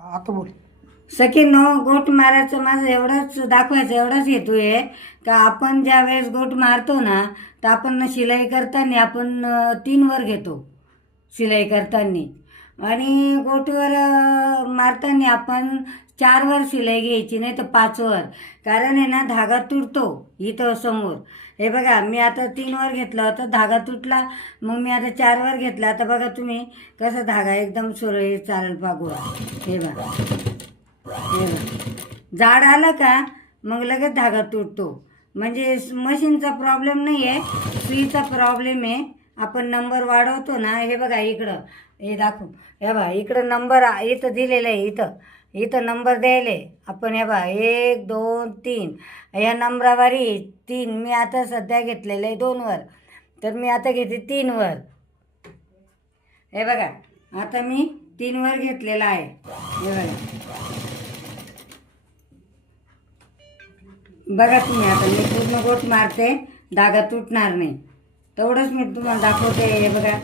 आता बोल. सखींनो, गोट मारायचं माझं एवढंच दाखवायचं एवढाच हेतू आहे का आपण ज्या वेळेस गोट मारतो ना तर आपण शिलाई करताना आपण 3 वर घेतो शिलाई करताना आणि गोटवर मारताना आपण 4 वर शिलाई घ्यायची नाही तर 5 वर. कारण आहे ना धागा तुटतो इथं समोर. हे बघा मी आता 3 वर घेतलं होतं, धागा तुटला, मग मी आता 4 वर घेतला. आता बघा तुम्ही कसा धागा एकदम सुरळीत चालेल पागोळा. हे बघा जाड आलं का मग लगेच धागा तुटतो. म्हणजे मशीनचा प्रॉब्लेम नाही आहे, सुईचा प्रॉब्लेम आहे. आपण नंबर वाढवतो ना, हे बघा इकडं हे दाखव, हे बघा इकडं नंबर इथं दिलेलं आहे, इथं इथं नंबर द्यायले आपण. हे बघा 1 2 3 या नंबरावारी 3. मी आता सध्या घेतलेलं आहे 2 वर, तर मी आता घेते 3 वर. हे बघा आता मी 3 वर घेतलेला आहे. हे बघा तुम्ही, आता मी पूर्ण गोट मारते, धागा तुटणार नाही तेवढंच मी तुम्हाला दाखवते. हे बघा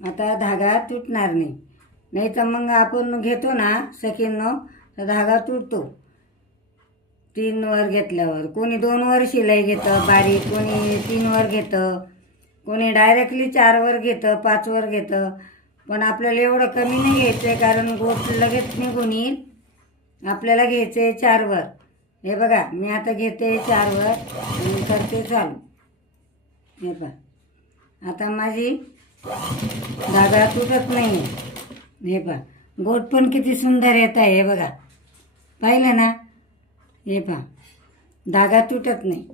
आता धागा तुटणार नाही, नाही तर मग आपण घेतो ना सखींनो तर धागा तुटतो 3 वर घेतल्यावर. कोणी 2 वर शिलाई घेतं बारीक, कोणी 3 वर घेतं, कोणी डायरेक्टली 4 वर घेतं, 5 वर घेतं. पण आपल्याला एवढं कमी नाही घ्यायचं आहे कारण गोट लगेच निघून येईल. आपल्याला घ्यायचं आहे 4 वर. हे बघा मी आता घेते 4 वर आणि करते चालू. हे पहा आता माझी धागा तुटत नाही. हे पहा गोट पण किती सुंदर येत आहे. हे बघा पाहिलं ना, हे पहा धागा तुटत नाही.